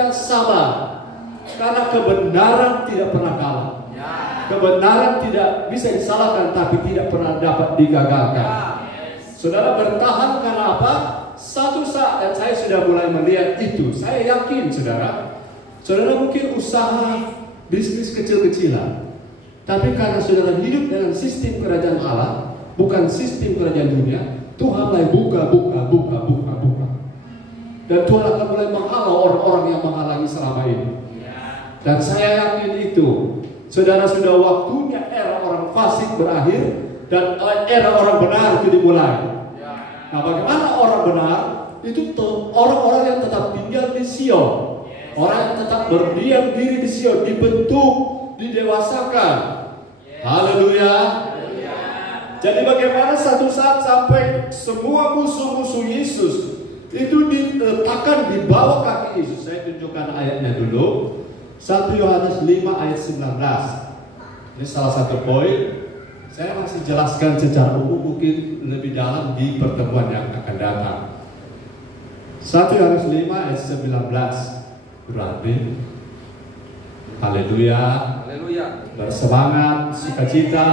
sabar, karena kebenaran tidak pernah kalah. Kebenaran tidak bisa disalahkan, tapi tidak pernah dapat digagalkan. Saudara bertahan karena apa? Satu saat, dan saya sudah mulai melihat itu. Saya yakin saudara mungkin usaha bisnis kecil-kecilan, tapi karena saudara hidup dengan sistem kerajaan Allah, bukan sistem kerajaan dunia, Tuhan mulai buka. Dan Tuhan akan mulai menghalau orang-orang yang menghalangi selama ini. Dan saya yakin itu, saudara, sudah waktunya era orang fasik berakhir dan era orang benar itu dimulai. Nah, bagaimana orang benar? Itu orang-orang yang tetap tinggal di Sion, orang yang tetap berdiam diri di Sion, dibentuk, didewasakan. Haleluya. Jadi bagaimana satu saat sampai semua musuh-musuh Yesus itu diletakkan di bawah kaki Yesus. Saya tunjukkan ayatnya dulu. 1 Yohanes 5 ayat 19. Ini salah satu poin. Saya masih jelaskan secara umum, mungkin lebih dalam di pertemuan yang akan datang. 1 Yohanes 5 ayat 19. Berarti haleluya. Haleluya. Bersemangat, sukacita.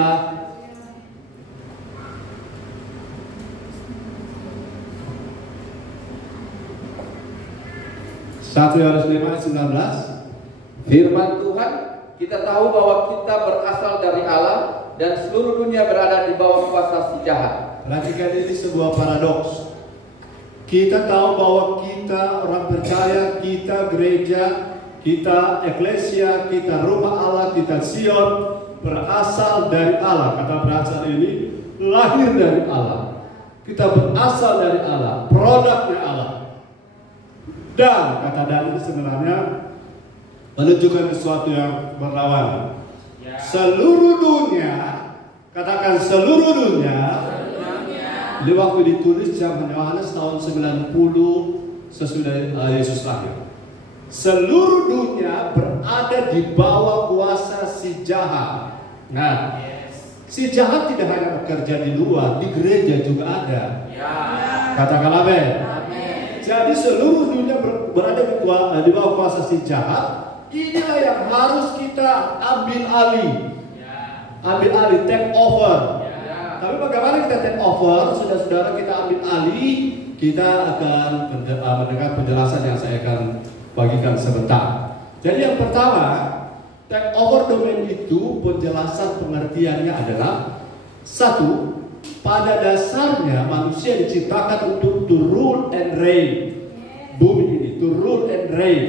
Satu Yohanes 5 ayat 19. Firman Tuhan, kita tahu bahwa kita berasal dari Allah dan seluruh dunia berada di bawah kuasa si jahat. Perhatikan, ini sebuah paradoks. Kita tahu bahwa kita orang percaya, kita gereja, kita eklesia, kita rumah Allah, kita Sion, berasal dari Allah. Kata berasal ini lahir dari Allah. Kita berasal dari Allah, produknya Allah. Dan kata Dan ini sebenarnya menunjukkan sesuatu yang berlawanan. Seluruh dunia, katakan seluruh dunia. Di waktu ditulis zaman Yohanes tahun 90 sesudah Yesus lahir. Seluruh dunia berada di bawah kuasa si jahat. Nah, si jahat tidak hanya bekerja di luar, di gereja juga ada. Katakan amin. Jadi seluruh dunia berada di bawah kuasa si jahat. Inilah yang harus kita ambil alih. Ambil alih, take over. Tapi bagaimana kita take over? Saudara-saudara, kita ambil alih. Kita akan mendengar penjelasan yang saya akan bagikan sebentar. Jadi yang pertama, take over domain itu penjelasan pengertiannya adalah satu, pada dasarnya manusia diciptakan untuk to rule and reign. Bumi ini, to rule and reign.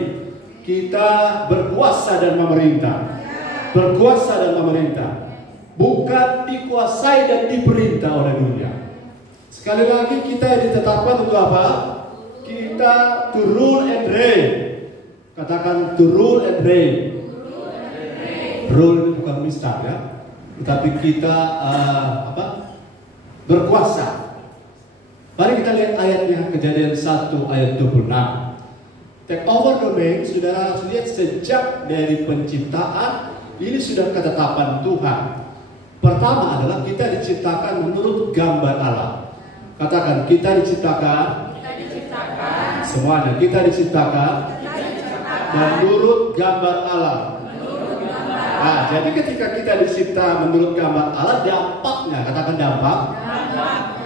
Kita berkuasa dan memerintah. Berkuasa dan memerintah. Bukan dikuasai dan diperintah oleh dunia. Sekali lagi, kita ditetapkan untuk apa? Kita to rule and reign. Katakan to rule and reign. Rule itu bukan mistar ya, tetapi kita berkuasa. Mari kita lihat ayatnya, Kejadian 1 ayat 26. Take over domain, saudara harus lihat sejak dari penciptaan, ini sudah ketetapan Tuhan. Pertama adalah kita diciptakan menurut gambar Allah. Katakan, kita diciptakan. Semuanya, kita diciptakan menurut gambar Allah. Nah, jadi ketika kita dicipta menurut gambar Allah, dampaknya, katakan dampak.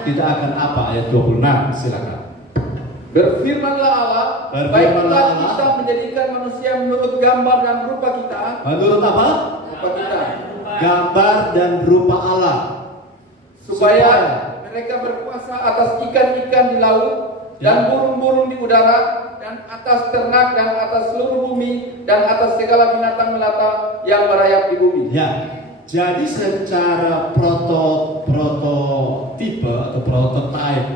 Kita akan apa? Ayat 26, silakan. Berfirmanlah Allah, baiklah kita menjadikan manusia menurut gambar dan rupa kita. Menurut apa? Rupa kita. Gambar dan rupa Allah. Supaya mereka berkuasa atas ikan-ikan di laut dan burung-burung di udara dan atas ternak dan atas seluruh bumi dan atas segala binatang melata yang merayap di bumi. Ya, jadi secara prototipe atau prototype,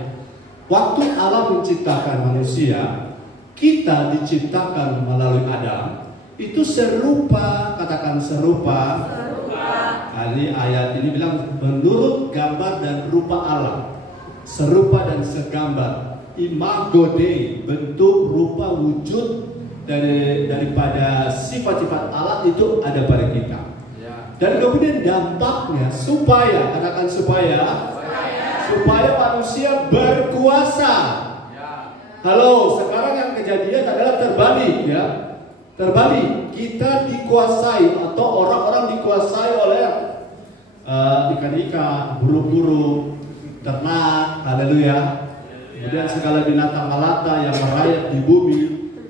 waktu Allah menciptakan manusia, kita diciptakan melalui Adam, itu serupa, katakan serupa. Kali ayat ini bilang menurut gambar dan rupa Allah, serupa dan segambar, imago Dei, bentuk, rupa, wujud daripada sifat-sifat Allah itu ada pada kita. Dan kemudian dampaknya supaya, katakan supaya manusia berkuasa. Halo, sekarang yang kejadian adalah terbalik ya. Terbalik, kita dikuasai atau orang-orang dikuasai oleh ikan-ikan, burung-burung, ternak, haleluya. Kemudian segala binatang melata yang merayap di bumi.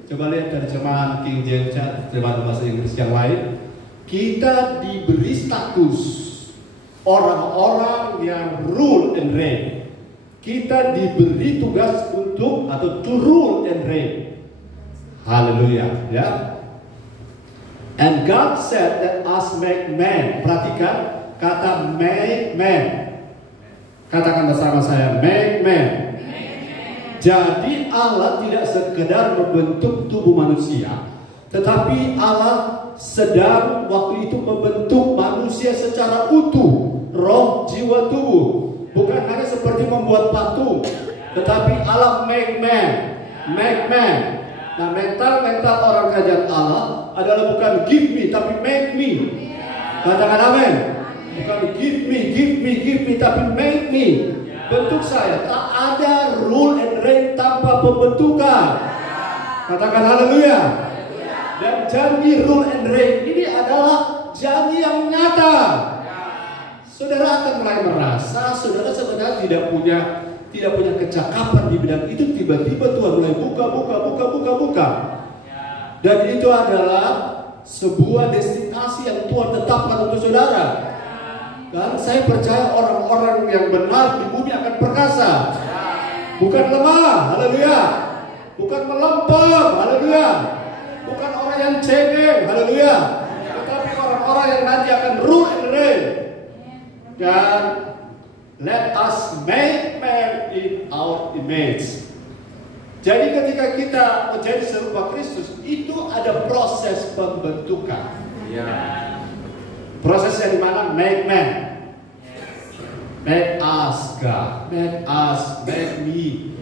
Coba lihat terjemahan King James, terjemahan bahasa Inggris yang lain. Kita diberi status orang-orang yang rule and reign. Kita diberi tugas untuk atau to rule and reign. Haleluya, ya. And God said that us make man. Perhatikan kata make man. Katakan bersama saya, make man. Jadi Allah tidak sekedar membentuk tubuh manusia, tetapi Allah sedang waktu itu membentuk manusia secara utuh, roh, jiwa, tubuh. Bukan hanya seperti membuat patung, tetapi Allah make man, make man. Nah, mental orang kerajaan Allah adalah bukan give me, tapi make me. Katakan amin. Bukan give me, tapi make me. Bentuk saya. Tak ada rule and reign tanpa pembentukan. Katakan haleluya. Dan janji rule and reign ini adalah janji yang nyata. Saudara akan mulai merasa saudara sebenarnya tidak punya kecakapan di bidang itu. Tiba-tiba Tuhan mulai buka. Dan itu adalah sebuah destinasi yang Tuhan tetapkan untuk saudara. Dan saya percaya orang-orang yang benar di bumi akan perkasa. Bukan lemah, haleluya. Bukan melempem, haleluya. Bukan orang yang cengeng, haleluya. Tetapi orang-orang yang nanti akan rule and reign. Dan let us make man in our image. Jadi ketika kita menjadi serupa Kristus, itu ada proses pembentukan. Prosesnya di mana? Make man. Make us God. Make me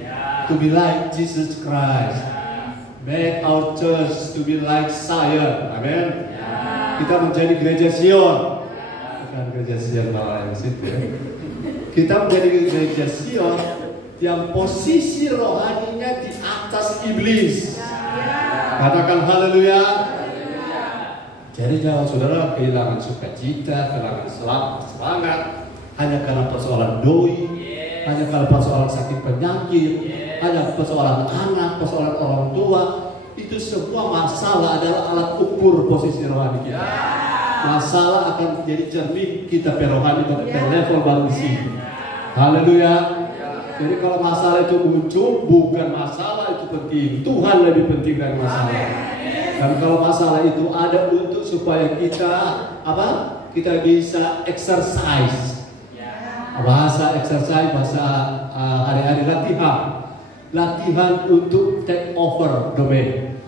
to be like Jesus Christ. Make our church to be like Zion. Amin. Kita menjadi gereja Sion. Bukan gereja Sion malah yang situ ya. Kita menjadi gereja Sion yang posisi rohaninya di atas iblis. Katakan haleluya. Jadi kalau saudara kehilangan sukacita, kehilangan semangat hanya karena persoalan doi, hanya karena persoalan sakit penyakit, hanya persoalan anak, persoalan orang tua, itu semua masalah adalah alat ukur posisi rohani kita. Masalah akan menjadi cermin kita perohani ke level baru di sini. Haleluya. Jadi kalau masalah itu muncul, bukan masalah itu penting, Tuhan lebih penting dari masalah. Dan kalau masalah itu ada untuk supaya kita kita bisa exercise. Bahasa exercise, bahasa hari-hari latihan untuk take over domain,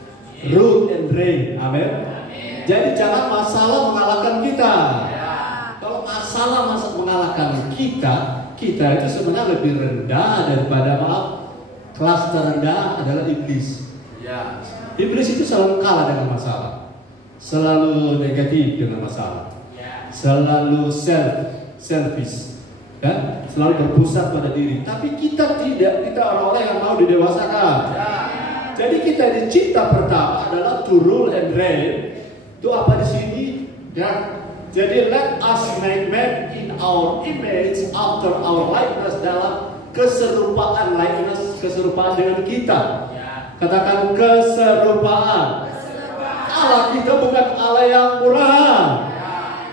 rule and reign. Amin. Jadi jangan masalah mengalahkan kita. Kalau masalah mengalahkan kita itu sebenarnya lebih rendah daripada kelas terendah adalah iblis. Iblis itu selalu kalah dengan masalah, selalu negatif dengan masalah, selalu selfish, ya? Selalu berpusat pada diri. Tapi kita tidak, kita orang-orang yang mau didewasakan. Jadi kita dicipta pertama adalah to rule and reign. Itu apa di sini? Ya. Jadi let us make man in our image after our likeness, dalam keserupaan dengan kita. Katakan keserupaan. Allah kita bukan Allah yang murahan.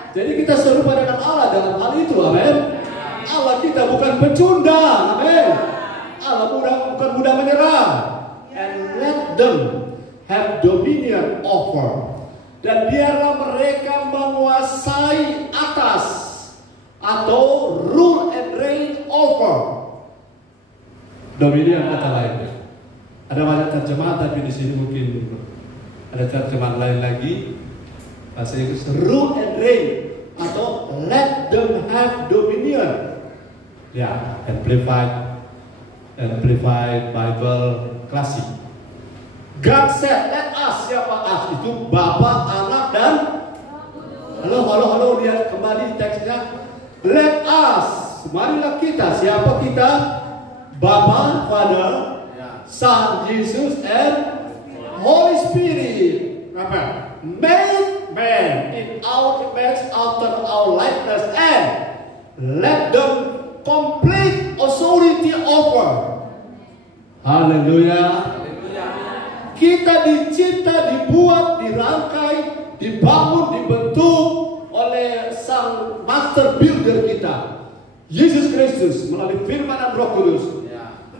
Jadi kita serupa dengan Allah dalam hal itu, amin. Allah kita bukan pecundang, amin. Allah bukan mudah menyerah. And let them have dominion over. Dan biarlah mereka menguasai atas atau rule and reign over. Dominion kata lainnya. Ada banyak terjemahan, tapi di sini mungkin ada terjemahan lain lagi. Bahasa Inggris rule and reign atau let them have dominion. Ya, Amplified Bible Classic. God said, let us. Siapa us? Itu Bapa, Anak, dan halo, lihat kembali teksnya. Let us. Marilah kita. Siapa kita? Bapa, Father, Son Jesus and Holy Spirit. Apa? Made man in our image after our likeness and let them complete authority over. Haleluya. Kita dicipta, dibuat, dirangkai, dibangun, dibentuk oleh sang master builder kita, Yesus Kristus, melalui firman dan Roh Kudus,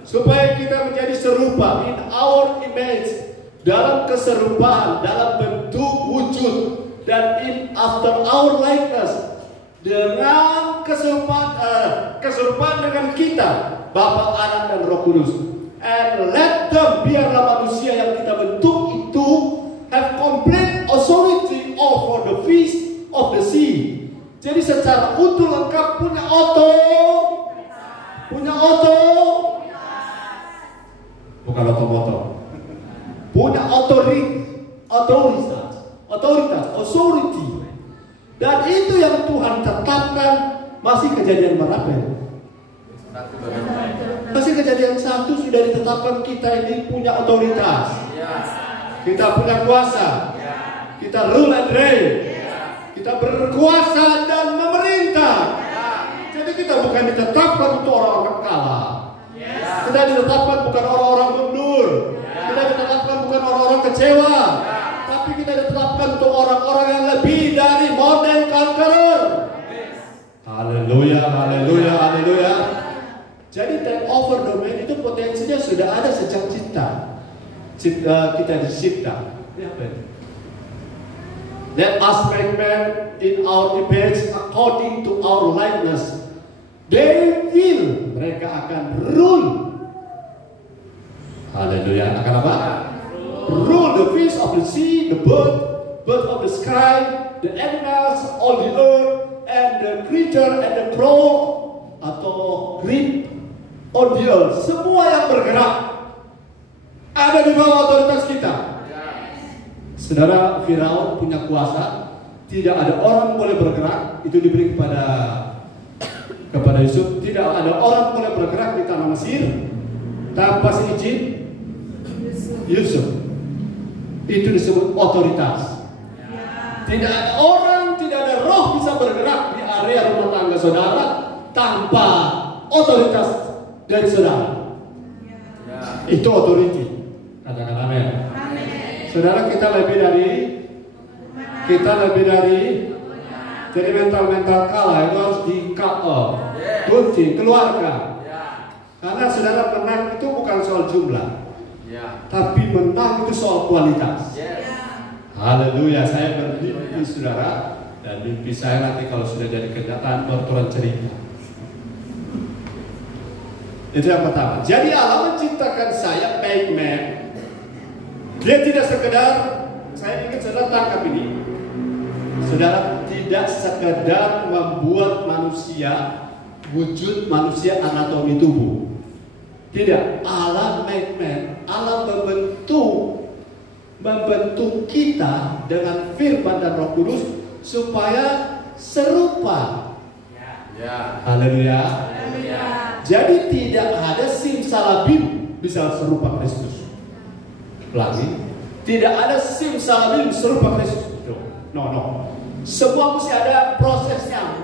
supaya kita menjadi serupa in our image, dalam keserupaan, dalam bentuk wujud, dan in after our likeness, dengan keserupaan dengan kita, Bapa, Anak, dan Roh Kudus. And let them, biarlah manusia yang kita bentuk itu have complete authority over the fish of the sea. Jadi secara utuh lengkap punya bukan otomotor, punya otoritas, authority. Dan itu yang Tuhan tetapkan. Masih Kejadian berapa ya? Masih Kejadian 1 sudah ditetapkan kita ini punya otoritas. Kita punya kuasa. Kita rule and reign. Kita berkuasa dan memerintah. Jadi kita bukan ditetapkan untuk orang-orang kalah. Kita ditetapkan bukan orang-orang mundur. Kita ditetapkan bukan orang-orang kecewa. Tapi kita ditetapkan untuk orang-orang yang lebih dari more than conqueror. Haleluya, haleluya, haleluya. Jadi take over domain itu potensinya sudah ada sejak kita dicipta. Let us make man in our image according to our likeness. Mereka akan rule. Haleluya. Akan apa? Rule the fish of the sea, the bird of the sky, the animals on the earth, and the creature and the crow atau creep on the earth. Semua yang bergerak ada di bawah otoritas kita. Saudara, Firaun punya kuasa, tidak ada orang boleh bergerak. Itu diberi kepada Yusuf. Tidak ada orang boleh bergerak di tanah Mesir tanpa seizin Yusuf. Itu disebut otoritas. Tidak ada orang, tidak ada roh bisa bergerak di area rumah tangga saudara tanpa otoritas dari saudara. Itu authority. Katakan amin. Saudara, kita lebih dari jadi mental kalah itu harus di cut off, kunci, keluarkan. Karena saudara menang itu bukan soal jumlah, tapi menang itu soal kualitas. Haleluya. Saya bermimpi saudara, dan mimpi saya nanti kalau sudah jadi kenyataan berturut cerita. Itu yang pertama. Jadi Allah menciptakan saya make man. Dia tidak sekedar, saya ingin saudara tangkap ini. Saudara, tidak sekedar membuat manusia, wujud manusia, anatomi tubuh. Tidak, Allah make man. Allah membentuk kita dengan firman dan Roh Kudus supaya serupa. Haleluya. Jadi tidak ada simsalabim bisa serupa Kristus. Lagi, tidak ada simsalabim serupa Kristus. No. Semua mesti ada prosesnya.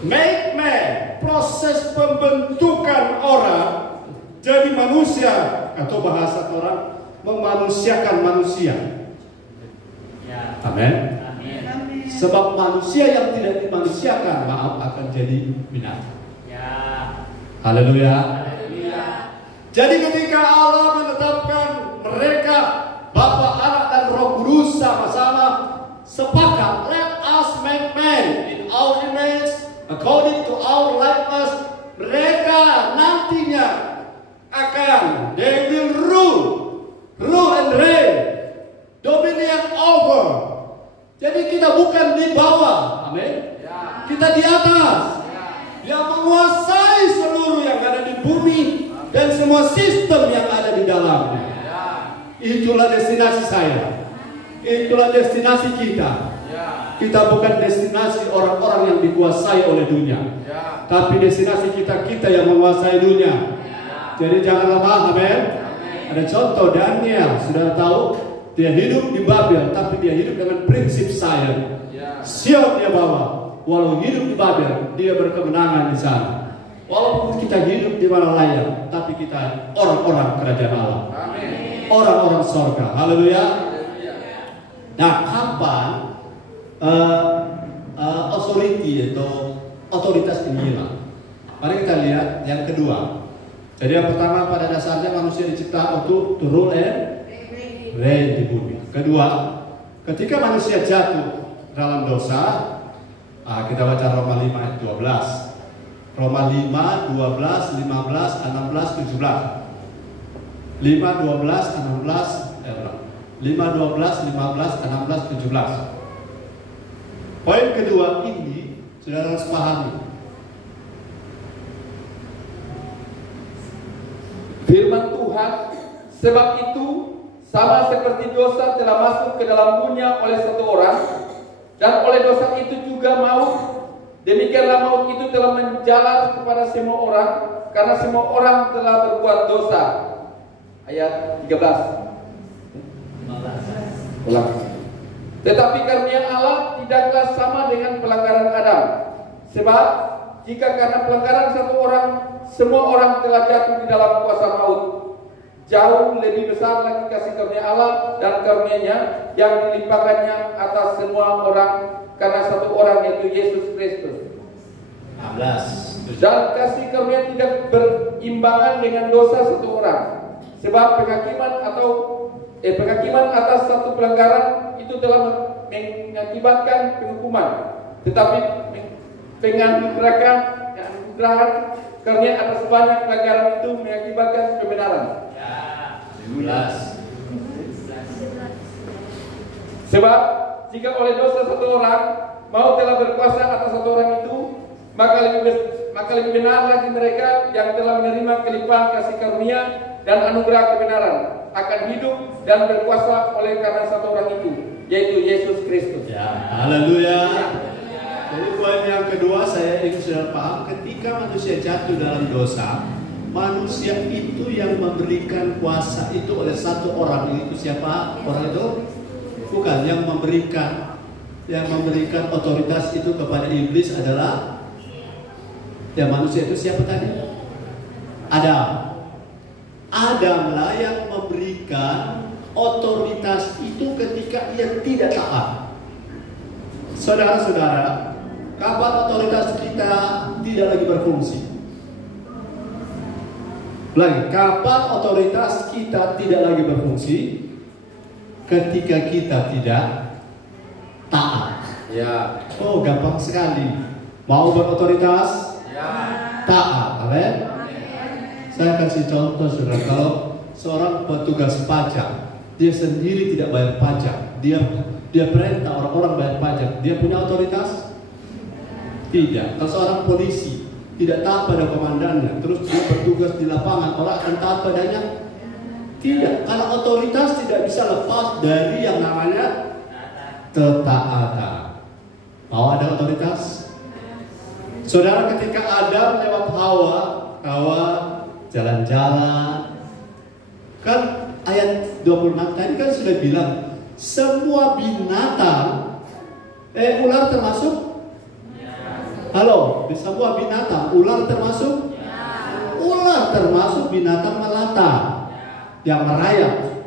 Make man, proses pembentukan orang jadi manusia, atau bahasa orang memanusiakan manusia. Amin. Sebab manusia yang tidak dimanusiakan, maaf, akan jadi binatang. Haleluya. Jadi ketika Allah menetapkan mereka, Bapa, Anak, dan Roh Kudus sama-sama sepakat, let us make man in our image according to our likeness. Mereka nantinya akan, they will rule and reign, dominion over. Jadi kita bukan di bawah, amin. Kita di atas. Dia menguasai seluruh yang ada di bumi dan semua sistem yang ada di dalamnya. Itulah destinasi saya. Itulah destinasi kita. Kita bukan destinasi orang-orang yang dikuasai oleh dunia, tapi destinasi kita yang menguasai dunia. Jadi jangan lemah, amin. Ada contoh Daniel, sudah tahu dia hidup di Babel, tapi dia hidup dengan prinsip Sion. Sion dia bawa. Walau hidup di Babel, dia berkemenangan di sana. Walaupun kita hidup di mana layak, tapi kita orang-orang kerajaan Allah. Orang-orang sorga. Haleluya. Nah, kapan authority atau otoritas ini hilang? Mari kita lihat yang kedua. Jadi yang pertama, pada dasarnya manusia dicipta untuk to rule and reign di bumi. Kedua, ketika manusia jatuh dalam dosa, kita baca Roma 5 ayat 12. Roma 5, 12, 15, 16, 17. 5, 12, 16, 5, 12, 15, 16, 17. Poin kedua ini saudara harus pahami. Firman Tuhan, sebab itu sama seperti dosa telah masuk ke dalam dunia oleh satu orang, dan oleh dosa itu juga maut, demikianlah maut itu telah menjalar kepada semua orang, karena semua orang telah berbuat dosa. Ayat 13. Ulang. Tetapi karunia Allah tidaklah sama dengan pelanggaran Adam. Sebab jika karena pelanggaran satu orang, semua orang telah jatuh di dalam kuasa maut, jauh lebih besar lagi kasih karunia Allah dan karunia-Nya yang dilimpahkannya atas semua orang karena satu orang, yaitu Yesus Kristus. 16. Dan kasih karunia tidak berimbangan dengan dosa satu orang. Sebab penghakiman atas satu pelanggaran itu telah mengakibatkan penghukuman, tetapi penganugerahan karunia atas banyak pelanggaran itu mengakibatkan kebenaran. 15. Sebab jika oleh dosa satu orang maut telah berkuasa atas satu orang itu, maka lebih benar lagi mereka yang telah menerima kelimpahan kasih karunia dan anugerah kebenaran akan hidup dan berkuasa oleh karena satu orang itu, yaitu Yesus Kristus. Ya, haleluya. Jadi poin yang kedua saya ingin sudah paham, ketika manusia jatuh dalam dosa, manusia itu yang memberikan kuasa itu oleh satu orang. Itu siapa? Orang itu bukan yang memberikan otoritas itu kepada iblis adalah ya manusia itu siapa tadi? Adamlah yang memberikan otoritas itu ketika ia tidak taat. Saudara-saudara, kapan otoritas kita tidak lagi berfungsi? Kapan otoritas kita tidak lagi berfungsi? Ketika kita tidak taat. Ya. Oh, gampang sekali. Mau berotoritas? Ya. Taat, amin. Saya kasih contoh, saudara. Kalau seorang petugas pajak, dia sendiri tidak bayar pajak, dia perintah orang-orang bayar pajak, dia punya otoritas? Tidak. Kalau seorang polisi tidak taat pada komandannya, terus dia bertugas di lapangan, orang akan taat padanya? Tidak. Karena otoritas tidak bisa lepas dari yang namanya ketaatan. Mau ada otoritas? Saudara, ketika Adam lewat Hawa jalan-jalan, kan ayat 26 tadi kan sudah bilang semua binatang, ular termasuk? Halo, semua binatang, ular termasuk? Ular termasuk binatang melata yang merayap.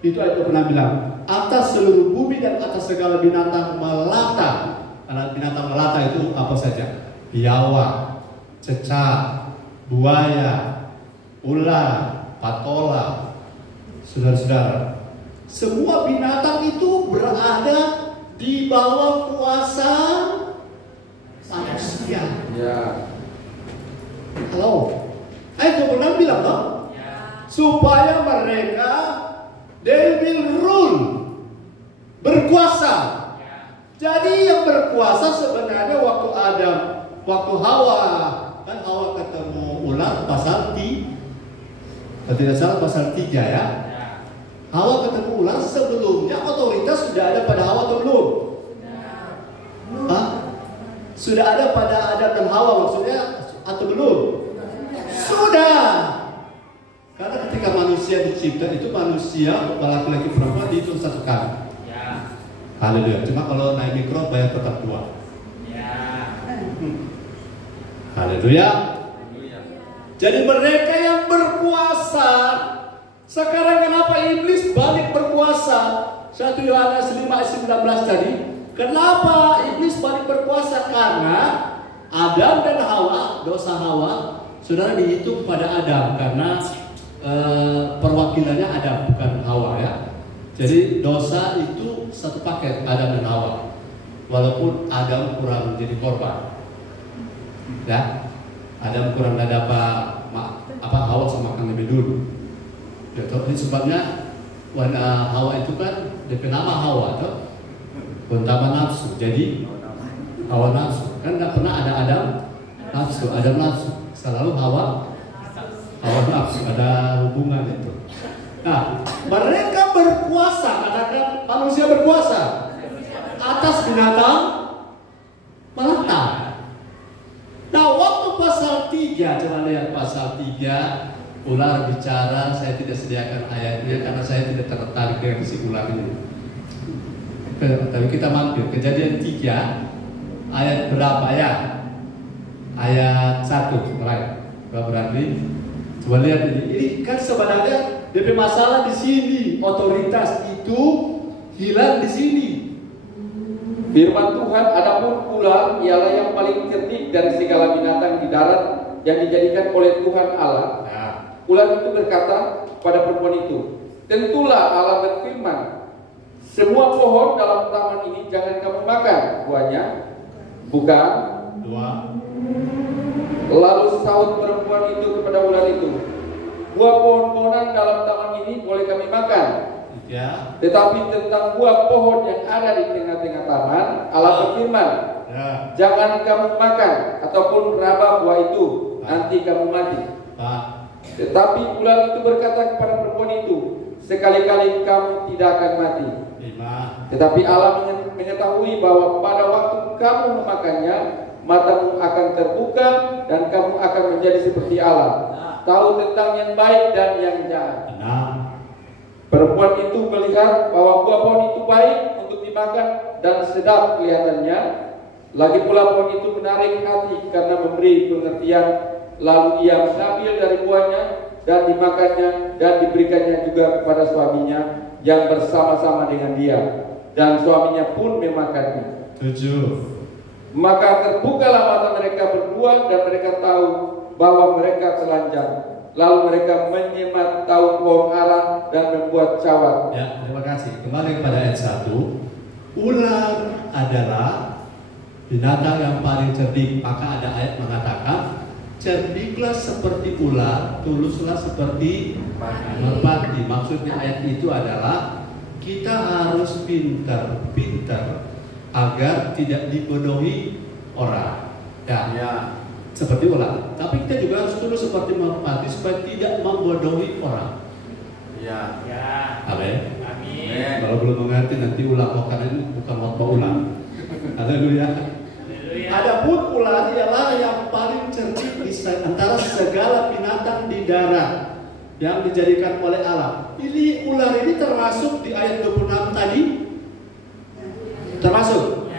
Itu ayat 26 bilang atas seluruh bumi dan atas segala binatang melata. Karena binatang melata itu apa saja? Biawak, cecak, buaya, ular, patola. Saudara-saudara, semua binatang itu berada di bawah kuasa manusia. Ya. Halo, ayat 26 bilang dong, supaya mereka they will rule, berkuasa. Jadi yang berkuasa sebenarnya waktu Hawa, kan Hawa ketemu ular pasal tidak salah pasal 3 ya. Hawa ketemu ular, sebelumnya otoritas sudah ada pada Hawa atau belum? Sudah ada pada Adam dan Hawa maksudnya atau belum? Sudah. manusia dicipta itu manusia laki-laki perempuan dihitung satu kali. Ya. Haleluya. Cuma kalau naik mikro bayar tetap 2. Ya. Haleluya. Jadi mereka yang berkuasa. Sekarang kenapa iblis balik berkuasa? 1 Yohanes 5 ayat 19 tadi. Kenapa iblis balik berkuasa? Karena Adam dan Hawa, dosa Hawa, saudara dihitung pada Adam karena perwakilannya Adam bukan Hawa ya. Jadi dosa itu satu paket Adam dan Hawa. Walaupun Adam kurang jadi korban. Ya. Adam kurang dapat Hawa sama makan lebih dulu. Ya, ini sebabnya Hawa itu kan DP nama Hawa tuh. Pertama nafsu. Jadi Hawa nafsu. Kan nggak pernah ada Adam nafsu, Adam nafsu. Selalu Hawa nafsu. Ada hubungan itu. Nah, mereka berkuasa, katakan manusia berkuasa atas binatang melata. Nah, waktu pasal 3, coba lihat pasal 3, ular bicara, saya tidak sediakan ayatnya karena saya tidak tertarik dengan si ular ini. Tapi kita mampir, Kejadian 3, ayat berapa ya? Ayat 1, mulai. Berarti, coba lihat ini. Ini kan sebenarnya DP masalah di sini, otoritas itu hilang di sini. Firman Tuhan, adapun ular ialah yang paling cerdik dari segala binatang di darat yang dijadikan oleh Tuhan Allah. Nah. Ular itu berkata pada perempuan itu, tentulah Allah berfirman, semua pohon dalam taman ini jangan kamu makan buahnya, bukan? 2. Lalu sahut perempuan itu kepada ular itu, buah pohon-pohonan dalam taman ini boleh kami makan. Ya. Tetapi tentang buah pohon yang ada di tengah-tengah taman, Allah berfirman, Ya. jangan kamu makan ataupun raba buah itu, nanti kamu mati. Pak. Tetapi ular itu berkata kepada perempuan itu, sekali-kali kamu tidak akan mati. 5. Tetapi Allah mengetahui bahwa pada waktu kamu memakannya, matamu akan terbuka dan kamu akan menjadi seperti Allah, tahu tentang yang baik dan yang jahat. 6. Perempuan itu melihat bahwa buah pohon itu baik untuk dimakan dan sedap kelihatannya. Lagi pula pohon itu menarik hati karena memberi pengertian. Lalu ia mengambil dari buahnya dan dimakannya dan diberikannya juga kepada suaminya yang bersama-sama dengan dia. Dan suaminya pun memakannya. 7. Maka terbukalah mata mereka berdua dan mereka tahu bahwa mereka telanjang. Lalu mereka menyemat daun pohon ara dan membuat cawat. Ya, terima kasih. Kembali kepada ayat 1. Ular adalah binatang yang paling cerdik. Maka ada ayat mengatakan, cerdiklah seperti ular, tuluslah seperti merpati. Maksudnya ayat itu adalah kita harus pintar agar tidak dibodohi orang. Ya. Seperti ular. Tapi kita juga harus tulus seperti merpati supaya tidak membodohi orang. Ya. Amin. Amin. Kalau belum mengerti nanti ular karena ini bukan khotbah ular. Haleluya. Adapun ular ialah yang paling cerdik di antara segala binatang di darat yang dijadikan oleh Allah. Ini ular ini termasuk di ayat 26 tadi. Termasuk.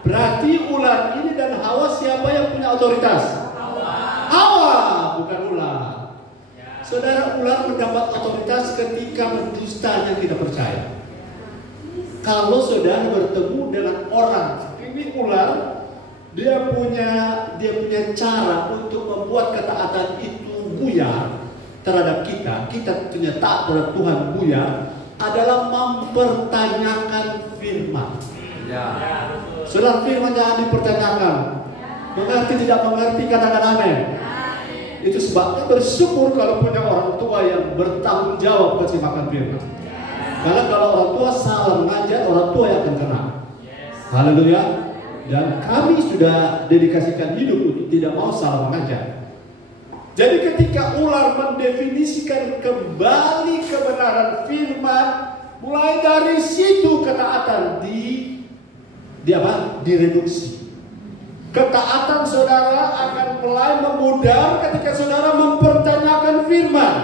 Berarti ular ini dan Hawa siapa yang punya otoritas? Hawa, bukan ular. Saudara, ular mendapat otoritas ketika mendustanya kita percaya. Kalau saudara bertemu dengan orang, ini ular, dia punya cara untuk membuat ketaatan itu buyar terhadap kita punya taat terhadap Tuhan buyar adalah mempertanyakan firman. Saudara, firman jangan dipertanyakan. Mengerti tidak mengerti, katakan amin. Itu sebabnya bersyukur kalau punya orang tua yang bertanggung jawab kasih makan firman. Karena kalau orang tua salah mengajar, orang tua yang akan kena. Haleluya. Dan kami sudah dedikasikan hidup untuk tidak mau salah mengajar. Jadi ketika ular mendefinisikan kembali kebenaran firman, mulai dari situ ketaatan direduksi. Ketaatan saudara akan mulai memudar ketika saudara mempertanyakan firman.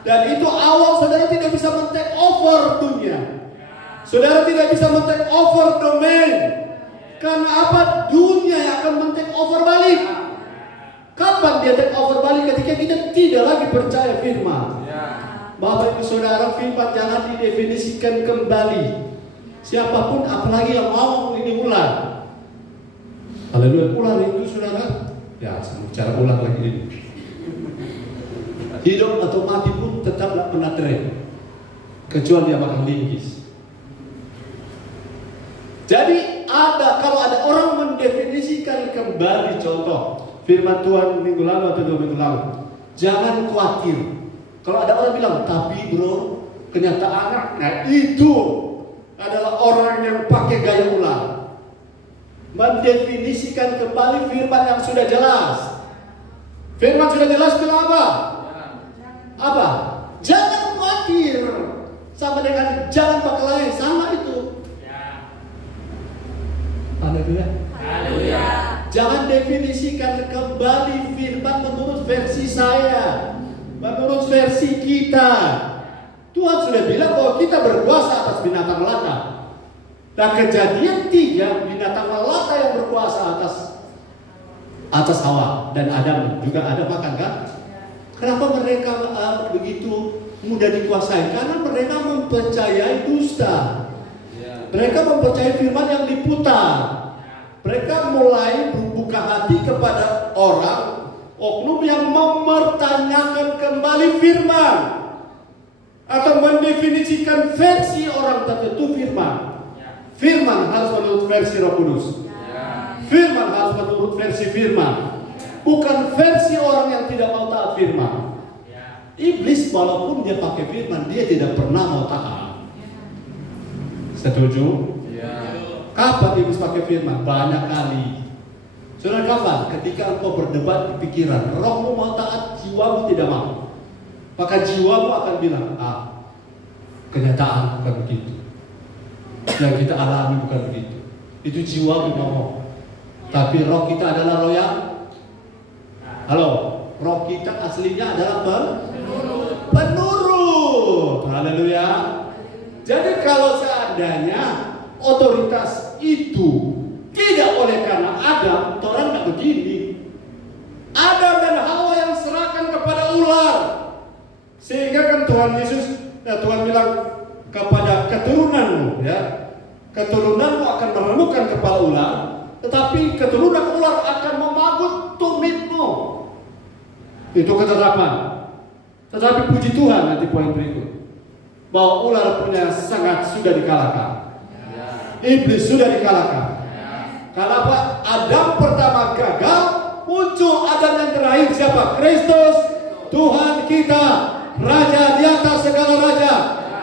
Dan itu awal saudara tidak bisa men-take over dunia. Saudara tidak bisa men-take over domain. Karena apa? Dunia yang akan men-take over balik. Kapan dia take over balik? Ketika kita tidak lagi percaya firman. Bapak Ibu Saudara, firman jangan didefinisikan kembali. Siapapun, apalagi yang mau ini ular. Haleluya, ular itu saudara. Ya, saya bicara ular lagi ini. Hidup atau mati pun tetap tidak pernah tren, kecuali dia makan linggis. Jadi kalau ada orang mendefinisikan kembali, contoh firman Tuhan minggu lalu atau 2 minggu lalu, jangan khawatir. Kalau ada orang bilang, tapi bro, kenyataan, nah itu adalah orang yang pakai gaya ular, mendefinisikan kembali firman yang sudah jelas. Firman sudah jelas, kenapa? Apa? Jangan khawatir. Sama dengan jangan pakai sama itu. Haleluya. Haleluya. Jangan definisikan kembali firman menurut versi saya, menurut versi kita. Tuhan sudah bilang bahwa kita berkuasa atas binatang melata. Dan Kejadian 3, binatang melata yang berkuasa atas Hawa dan Adam juga ada makan kan? Kenapa mereka begitu mudah dikuasai? Karena mereka mempercayai dusta. Mereka mempercayai firman yang diputar. Mereka mulai membuka hati kepada orang oknum yang mempertanyakan kembali firman atau mendefinisikan versi orang tertentu firman. Firman harus menurut versi Roh Kudus. Firman harus menurut versi firman. Bukan versi orang yang tidak mau taat firman. Iblis walaupun dia pakai firman, dia tidak pernah mau taat. Setuju? Kapan iblis pakai firman? Banyak kali. Saudara, kapan? Ketika engkau berdebat di pikiran, rohmu mau taat, jiwamu tidak mau. Maka jiwamu akan bilang, kenyataan bukan begitu. Yang kita alami bukan begitu. Itu jiwamu mau. Tapi roh kita adalah roh yang roh kita aslinya adalah penurut. Haleluya. Jadi kalau seandainya otoritas itu tidak oleh karena Adam, Tuhan tidak begini. Adam dan Hawa yang serahkan kepada ular. Sehingga kan Tuhan bilang kepada keturunanmu, ya, keturunanmu akan menemukan kepala ular, tetapi keturunan ular akan memagut tumitmu. Itu ketetapan. Tetapi puji Tuhan, nanti poin berikut, bahwa ular punya sangat sudah dikalahkan. Iblis sudah dikalahkan. Kenapa? Adam pertama gagal, muncul Adam yang terakhir siapa? Kristus, Tuhan kita, Raja di atas segala raja.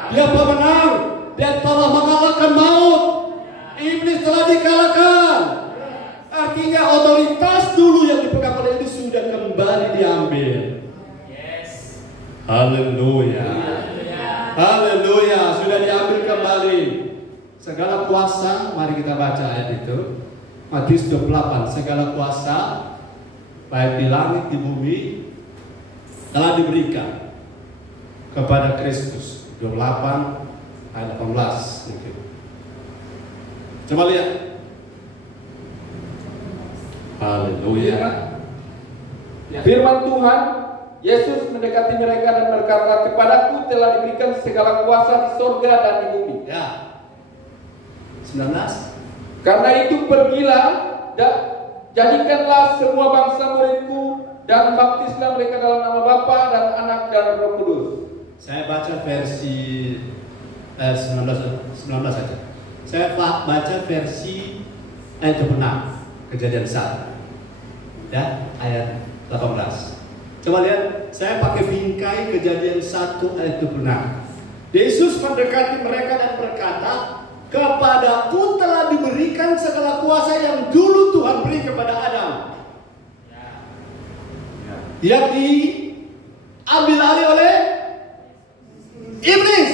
Dia pemenang dan telah mengalahkan maut. Iblis telah dikalahkan. Artinya otoritas dulu yang dipegang oleh Iblis sudah kembali diambil. Haleluya. Haleluya, sudah diambil kembali. Segala kuasa, mari kita baca ayat itu. Matius 28, segala kuasa baik di langit di bumi telah diberikan kepada Kristus. 28 ayat 18 mungkin. Coba lihat. Haleluya. Firman Tuhan, Yesus mendekati mereka dan berkata, kepadaku telah diberikan segala kuasa di sorga dan di bumi. Ya. 19. Karena itu pergilah dan jadikanlah semua bangsa muridku dan baptislah mereka dalam nama Bapa dan Anak dan Roh Kudus. Saya baca versi 19 saja. Saya baca versi ayat 26, Kejadian 1. Ya, ayat 18. Coba lihat, saya pakai bingkai Kejadian 1 ayat 26. Yesus mendekati mereka dan berkata, kepadaku telah diberikan segala kuasa yang dulu Tuhan beri kepada Adam. Yang diambil alih oleh Iblis,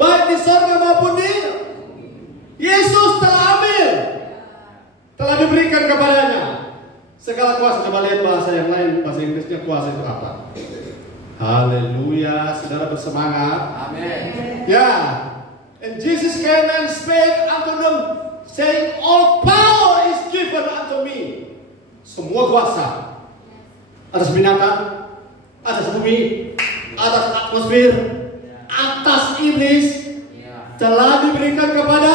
baik di sorga maupun di Yesus telah ambil, telah diberikan kepadanya segala kuasa. Coba lihat bahasa yang lain, bahasa Inggrisnya kuasa itu apa? Haleluya, saudara bersemangat. Amin. Ya, and Jesus came and spake unto them, saying, all power is given unto me. Semua kuasa atas binatang, atas bumi, atas atmosfer, atas iblis telah diberikan kepada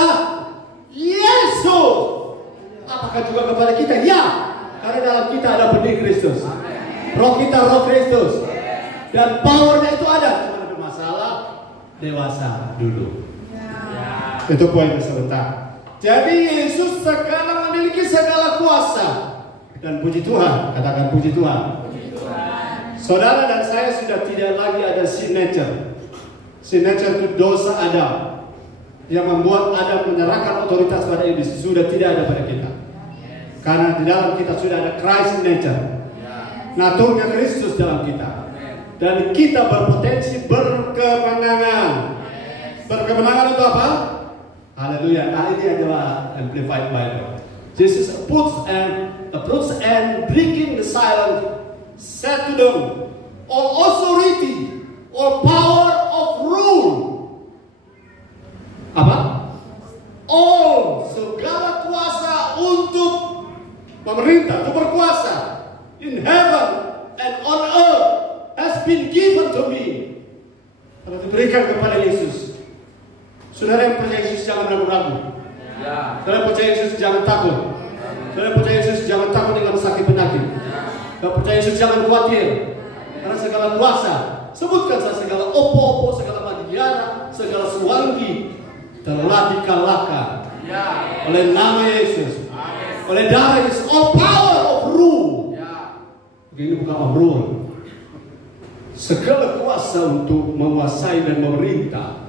Yesus. Apakah juga kepada kita? Ya, karena dalam kita ada benih Kristus. Roh kita roh Kristus. Dan powernya itu ada. Cuma ada masalah dewasa dulu. Itu poin sebentar. Jadi Yesus sekarang memiliki segala kuasa. Dan puji Tuhan, katakan puji Tuhan. Saudara dan saya sudah tidak lagi ada sin nature. Sin nature itu dosa Adam yang membuat Adam menyerahkan otoritas pada iblis. Sudah tidak ada pada kita. Karena di dalam kita sudah ada Christ nature. Naturnya Kristus dalam kita. Dan kita berpotensi berkemenangan. Berkemenangan itu apa? Haleluya. Nah, ini adalah Amplified Bible. Jesus approached and breaking the silence, said to them, all authority or power of rule. Apa? All, segala kuasa untuk memerintah, untuk berkuasa in heaven and on earth has been given to me. Kalau diberikan kepada Yesus. Saudara yang percaya Yesus jangan ragu-ragu. Saudara yang percaya Yesus jangan takut. Saudara yang percaya Yesus jangan takut dengan sakit penyakit. Saudara percaya Yesus jangan khawatir. Karena segala kuasa, sebutkan saya segala opo-opo, segala madiara, segala suwangi telah dikalahkan oleh nama Yesus. Oleh darah Yesus, all power of rule. Ini bukan of rule. Segala kuasa untuk menguasai dan memerintah.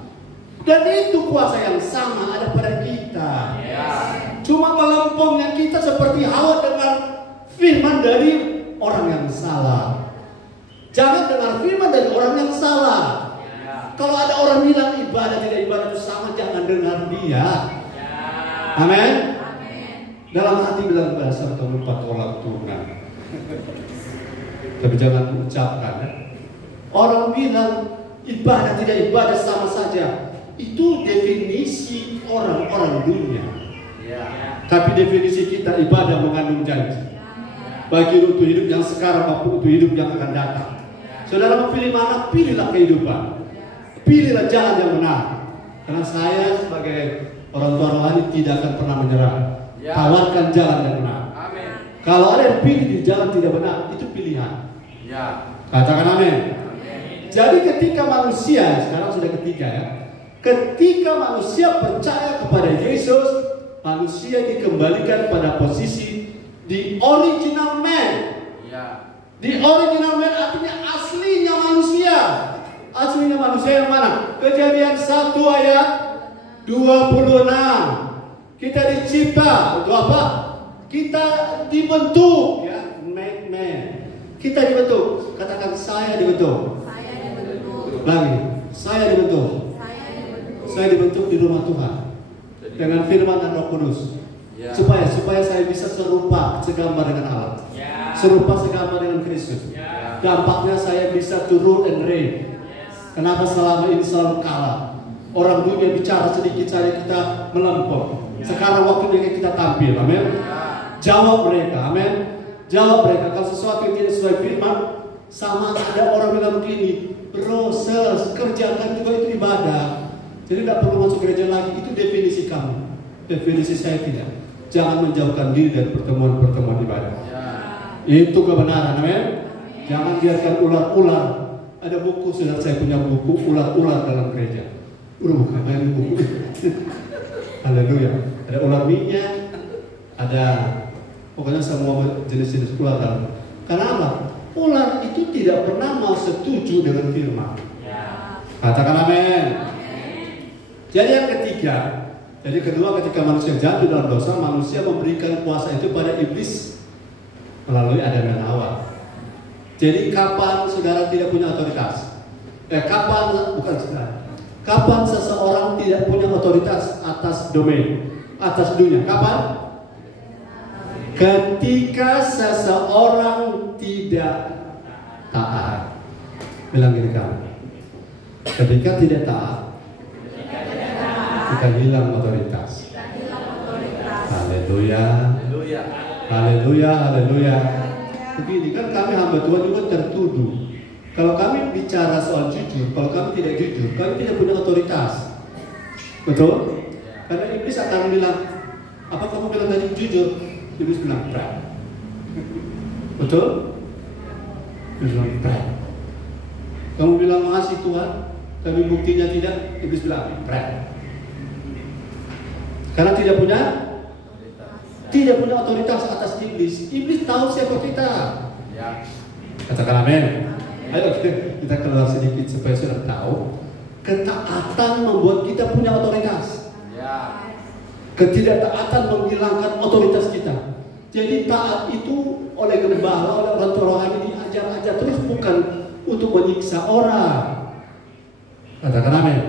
Dan itu kuasa yang sama ada pada kita. Cuma melempemnya kita seperti Hawa dengan firman dari orang yang salah. Jangan dengar firman dari orang yang salah. Kalau ada orang bilang ibadah tidak ibadah itu sama, jangan dengar dia. Amin. Dalam hati bilang bahasa atau lupa tolak Tuhan. Tapi jangan ucapkan. Orang bilang ibadah tidak ibadah sama saja. Itu definisi orang-orang dunia. Tapi definisi kita ibadah mengandung janji. Bagi untuk hidup yang sekarang maupun untuk hidup yang akan datang. Saudara mau pilih mana? Pilihlah kehidupan. Pilihlah jalan yang benar. Karena saya sebagai orang tua rohani tidak akan pernah menyerah. Tawarkan jalan yang benar. Kalau ada yang pilih di jalan tidak benar, itu pilihan. Katakan amin. Jadi ketika manusia, sekarang sudah ketiga ya. Ketika manusia percaya kepada Yesus, manusia dikembalikan pada posisi the original man. The original man artinya aslinya manusia. Aslinya manusia yang mana? Kejadian 1 ayat 26. Kita dicipta untuk apa? Kita dibentuk ya, made man. Kita dibentuk. Katakan saya dibentuk. Saya dibentuk. Lagi, saya dibentuk. Saya dibentuk di rumah Tuhan dengan firman dan Roh Kudus. Supaya saya bisa serupa segambar dengan Allah. Serupa segambar dengan Kristus. Dampaknya saya bisa to rule and reign. Kenapa selama ini selalu kalah? Orang dunia bicara sedikit saja kita melempem. Sekarang waktunya kita tampil. Amin. Jawab mereka. Amin. Jawab mereka. Kalau sesuatu yang tidak sesuai firman, sama ada orang bilang begini, proses kerjakan juga itu ibadah. Jadi tidak perlu masuk gereja lagi. Itu definisi kamu. Definisi saya tidak. Jangan menjauhkan diri dari pertemuan-pertemuan ibadah. Itu kebenaran, amin. Jangan biarkan ular-ular. Ada buku, sudah saya punya buku ular-ular dalam gereja. Bukan main buku. Haleluya. Ada ular minyak, ada pokoknya semua jenis-jenis ular dalam. Karena apa? Ular itu tidak pernah mau setuju dengan firman. Katakan amin. Jadi yang ketiga, jadi kedua ketika manusia jatuh dalam dosa, manusia memberikan kuasa itu pada iblis melalui Adam dan Hawa. Jadi kapan saudara tidak punya otoritas? Kapan seseorang tidak punya otoritas atas domain, atas dunia? Kapan? Ketika seseorang tidak taat. Bilang gini kami. Ketika tidak taat, kita hilang otoritas. Haleluya. Haleluya, haleluya. Begini kan kami hamba Tuhan juga tertuduh. Kalau kami bicara soal jujur, kalau kami tidak jujur, kami tidak punya otoritas. Betul? Karena iblis akan bilang, apa kamu bilang tadi jujur? Iblis bilang, pride. Betul? Iblis bilang, pride. Kamu bilang makasih Tuhan, tapi buktinya tidak, iblis bilang, pride. Karena tidak punya otoritas atas iblis. Iblis tahu siapa kita. Ya. Katakan amin. Ayo kita keluar sedikit supaya sudah tahu. Ketaatan membuat kita punya otoritas. Ya. Ketidaktaatan menghilangkan otoritas kita. Jadi taat itu oleh gembala, oleh orang tua rohani diajar-ajar terus, bukan untuk menyiksa orang. Katakan amin.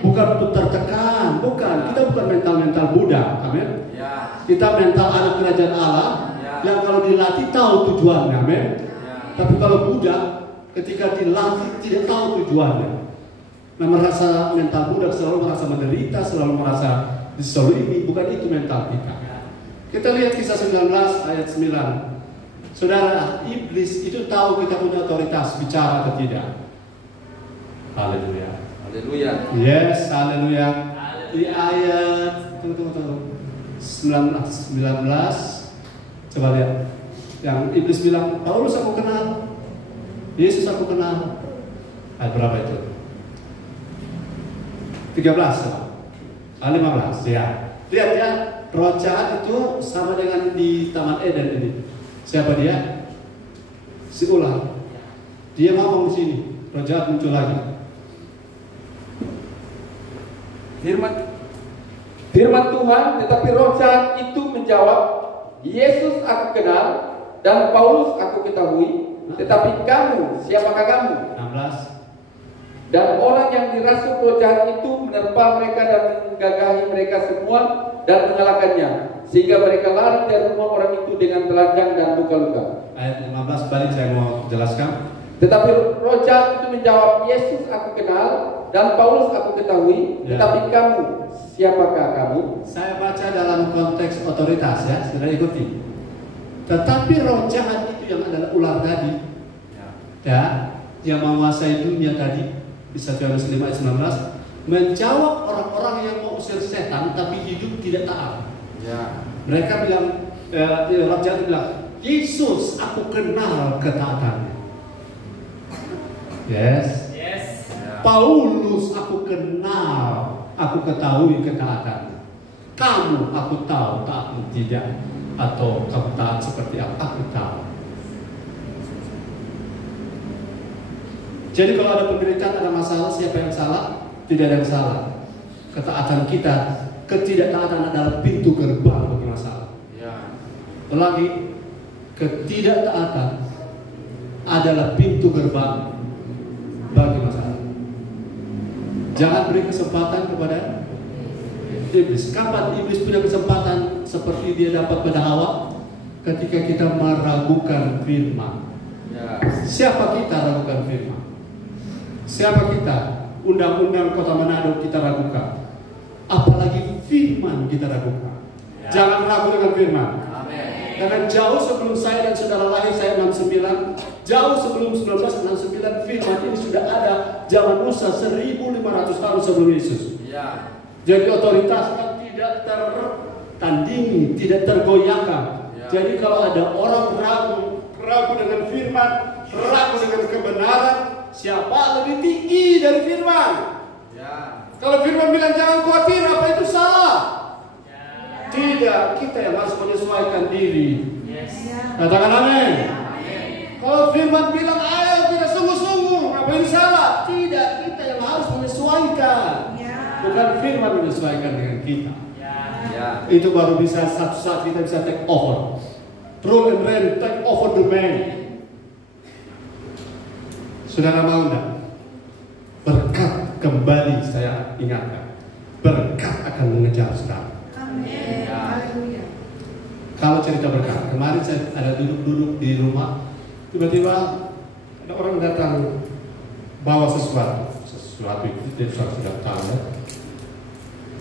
Bukan untuk tertekan, bukan. Kita bukan mental budak, amin. Ya. Kita mental anak kerajaan Allah, ya, yang kalau dilatih tahu tujuannya, amin. Ya. Tapi kalau budak, ketika dilatih tidak tahu tujuannya. Nah, merasa mental budak, selalu merasa menderita, selalu merasa disolimi, bukan itu mental kita. Kita lihat kisah 19 ayat 9. Saudara, iblis itu tahu kita punya otoritas bicara atau tidak. Haleluya. Haleluya. Yes, haleluya. Di ayat tunggu. 19. Coba lihat. Yang iblis bilang, Paulus aku kenal. Yesus aku kenal. Ayat berapa itu? 13. 15 ya. Lihat ya, roh jahat itu sama dengan di Taman Eden ini. Siapa dia? Si ular. Dia ngomong di sini, roh jahat muncul lagi. Firman Tuhan, tetapi roh jahat itu menjawab, Yesus aku kenal dan Paulus aku ketahui, tetapi kamu, siapakah kamu? 16. Dan orang yang dirasuk roh jahat itu menerpa mereka dan menggagahi mereka semua dan mengalahkannya, sehingga mereka lari dari rumah orang itu dengan telanjang dan luka-luka. Ayat 15 balik saya mau jelaskan. Tetapi roh jahat itu menjawab, Yesus aku kenal dan Paulus aku ketahui, tetapi kamu, siapakah kamu? Saya baca dalam konteks otoritas ya, sudah ikuti. Tetapi roh jahat itu yang adalah ular tadi, ya, yang menguasai dunia tadi, di 1 Yohanes 5 ayat 19, menjawab orang-orang yang mau usir setan tapi hidup tidak taat. Ya. Mereka bilang, roh jahat bilang, Yesus aku kenal ketaatannya. Yes. Paulus aku kenal, aku ketahui ketaatannya. Kamu aku tahu taatmu tidak, atau kamu taat seperti apa, aku tahu. Jadi kalau ada penderitaan, ada masalah, siapa yang salah? Tidak ada yang salah. Ketaatan kita, ketidaktaatan adalah pintu gerbang bagi masalah. Ya. Lagi, ketidaktaatan adalah pintu gerbang bagi masalah. Jangan beri kesempatan kepada iblis. Kapan iblis punya kesempatan seperti dia dapat pada Hawa? Ketika kita meragukan firman. Ya. Siapa kita ragukan firman? Siapa kita? Undang-undang Kota Manado kita ragukan. Apalagi firman kita ragukan. Ya. Jangan ragu dengan firman. Amen. Karena jauh sebelum saya dan saudara lahir, saya 69, jauh sebelum 1969, firman ini sudah ada zaman Musa 1500 tahun sebelum Yesus. Ya. Jadi otoritas kan tidak tertandingi, tidak tergoyahkan. Ya. Jadi kalau ada orang ragu dengan firman, ragu dengan kebenaran, siapa lebih tinggi dari firman? Ya. Kalau firman bilang jangan khawatir, apa itu salah? Ya. Tidak, kita yang harus menyesuaikan diri. Yes. Katakan amin. Kalau firman bilang ayo kita sungguh-sungguh, apa ini salah? Tidak, kita yang harus menyesuaikan. Ya. Bukan firman menyesuaikan dengan kita. Ya. Itu baru bisa satu saat kita bisa take over. Rule and reign, take over the man. Saudara mau enggak? Berkat kembali saya ingatkan. Berkat akan mengejar saudara. Amin. Ya. Kalau cerita berkat, kemarin saya ada duduk-duduk di rumah, tiba-tiba ada orang datang bawa sesuatu itu dia sudah tahu ya.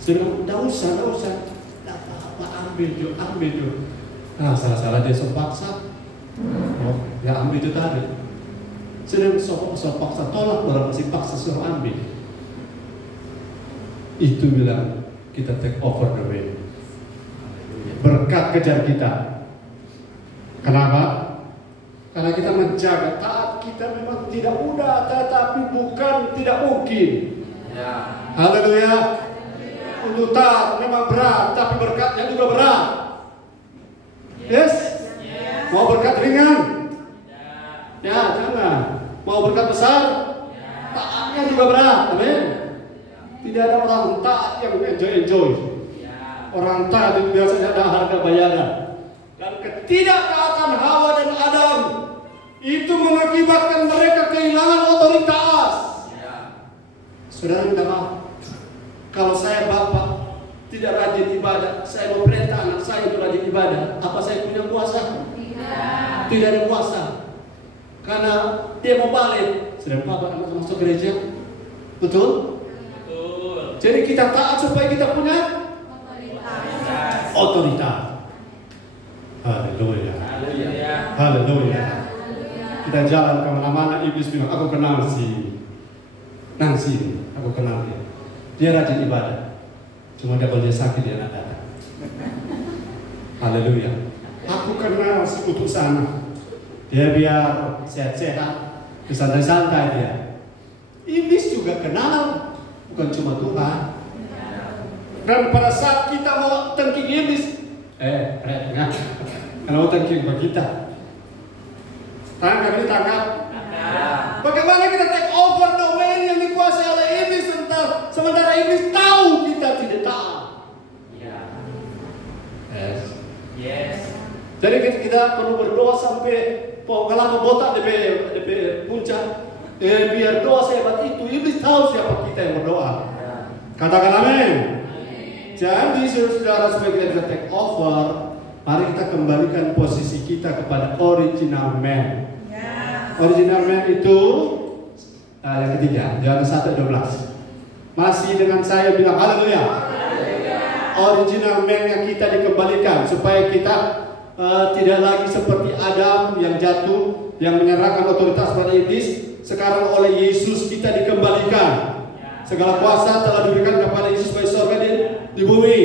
Tidak usah, tidak apa-apa, ambil jo. Nah, salah dia sepaksa, ya ambil itu tadi. Sedang paksa tolak, barang masih paksa suruh ambil. Itu bilang kita take over the way. Berkat kejar kita. Kenapa? Karena kita menjaga taat kita memang tidak mudah, tetapi bukan tidak mungkin. Haleluya. Untuk taat memang berat, tapi berkatnya juga berat. Yes? Mau berkat ringan? Ya, jangan. Mau berkat besar? Taatnya juga berat. Amin. Tidak ada orang taat yang enjoy. Orang taat itu biasanya ada harga bayaran. Dan ketidaktaatan Hawa dan Adam itu mengakibatkan mereka kehilangan otoritas. Saudara minta maaf. Kalau saya bapak tidak rajin ibadah, saya mau perintah anak saya untuk rajin ibadah, apa saya punya kuasa? Tidak ada kuasa. Karena dia mau balik, sedang bapak anak masuk gereja, betul? Jadi kita taat supaya kita punya otoritas. Haleluya. Kita jalan kemana-mana, iblis bilang, aku kenal si Nancy, aku kenal dia. Dia rajin ibadah. Cuma kalau dia sakit dia nak datang. Haleluya. Aku kenal si kutuk sana. Dia biar sehat-sehat, santai-santai dia. Iblis juga kenal, bukan cuma Tuhan. Dan pada saat kita mau tengking iblis, kalau mau tengking kita, tangkap ini tangkap. Bagaimana kita take over domain yang dikuasai oleh iblis sementara iblis tahu kita tidak taat. Yes. Jadi kita perlu berdoa sampai kalau botak DP puncak. Biar doa sehebat itu iblis tahu siapa kita yang berdoa. Katakan amin. Jadi saudara supaya kita bisa take over, mari kita kembalikan posisi kita kepada original man. Original man itu yang ketiga, Yohanes 1:12. Masih dengan saya bilang haleluya. Original man yang kita dikembalikan supaya kita tidak lagi seperti Adam yang jatuh, yang menyerahkan otoritas pada iblis. Sekarang oleh Yesus kita dikembalikan. Segala kuasa telah diberikan kepada Yesus baik surga di bumi.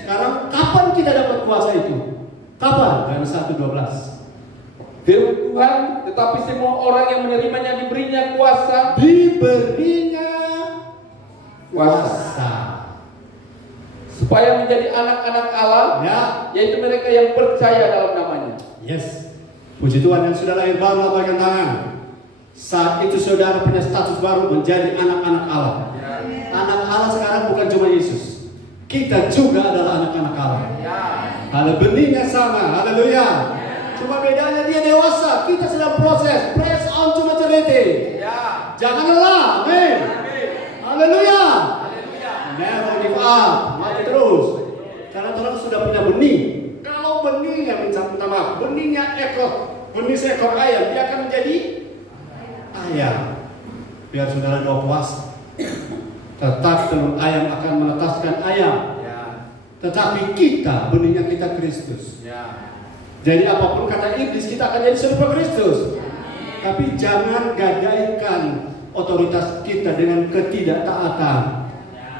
Sekarang kapan kita dapat kuasa itu? Kapan? Yohanes 1:12. Firman Tuhan, tetapi semua orang yang menerimanya diberinya kuasa. Supaya menjadi anak-anak Allah, yaitu mereka yang percaya dalam namanya. Yes. Puji Tuhan yang sudah lahir baru, lambaikan tangan. Saat itu saudara punya status baru menjadi anak-anak Allah. Anak Allah sekarang bukan cuma Yesus. Kita juga adalah anak-anak Allah. Ada benihnya sama. Haleluya. Cuma bedanya dia dewasa, kita sedang proses. Press on to maturity. Jangan lelah. Amin. Haleluya. Never give up. Maju terus. Karena orang sudah punya benih. Kalau benihnya minta maaf, benihnya benih seekor ayam, dia akan menjadi ayam. Biar saudara doa puas. Tetap telur ayam akan menetaskan ayam. Tetapi kita, benihnya kita Kristus. Jadi apapun kata iblis, kita akan jadi serupa Kristus. Tapi jangan gadaikan otoritas kita dengan ketidaktaatan.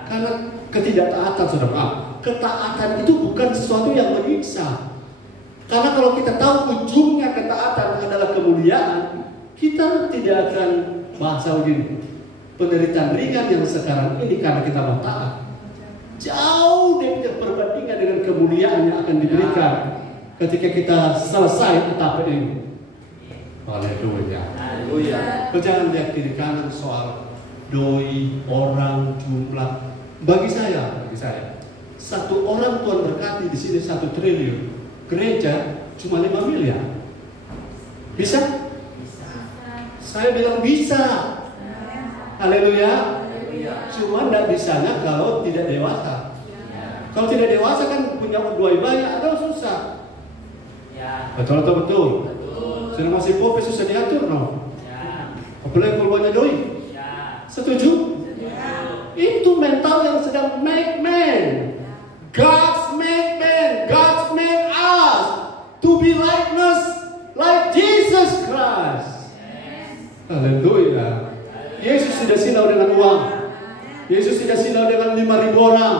Karena ketidaktaatan, saudara, ketaatan itu bukan sesuatu yang menyiksa. Karena kalau kita tahu ujungnya ketaatan adalah kemuliaan, kita tidak akan bahasa begini. Penderitaan ringan yang sekarang ini karena kita mau taat, jauh dia berbandingkan dengan kemuliaan yang akan diberikan ketika kita selesai etapa ini. Haleluya. Jangan lihat kiri kanan soal doi, orang, jumlah. Bagi saya, satu orang Tuhan berkati di sini 1 triliun, gereja cuma 5 miliar. Bisa? Saya bilang bisa. Haleluya. Cuma tidak bisanya kalau tidak dewasa. Kalau tidak dewasa kan punya dua banyak atau susah. Betul atau betul? Sudah masih popi susah diatur, no? Apalagi kalau banyak doi. Setuju? Itu mental yang sedang make man. God's make man. God's make us to be likeness like Jesus Christ. Haleluya. Yesus tidak silau dengan uang. Yesus tidak silau dengan 5.000 orang.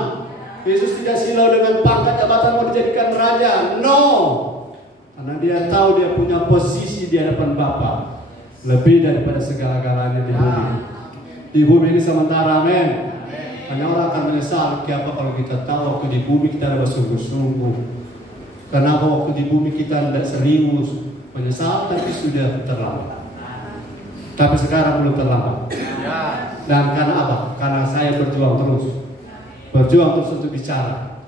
Yesus tidak silau dengan pangkat jabatan mau dijadikan raja. No. Karena dia tahu dia punya posisi di hadapan Bapa lebih daripada segala-galanya di bumi. Di bumi ini sementara, amin. Hanya orang akan menyesal apa kalau kita tahu waktu di bumi kita ada bersungguh-sungguh. Kenapa waktu di bumi kita tidak serius? Menyesal tapi sudah terlambat. Tapi sekarang belum terlambat. Dan karena apa? Karena saya berjuang terus. Berjuang terus untuk bicara.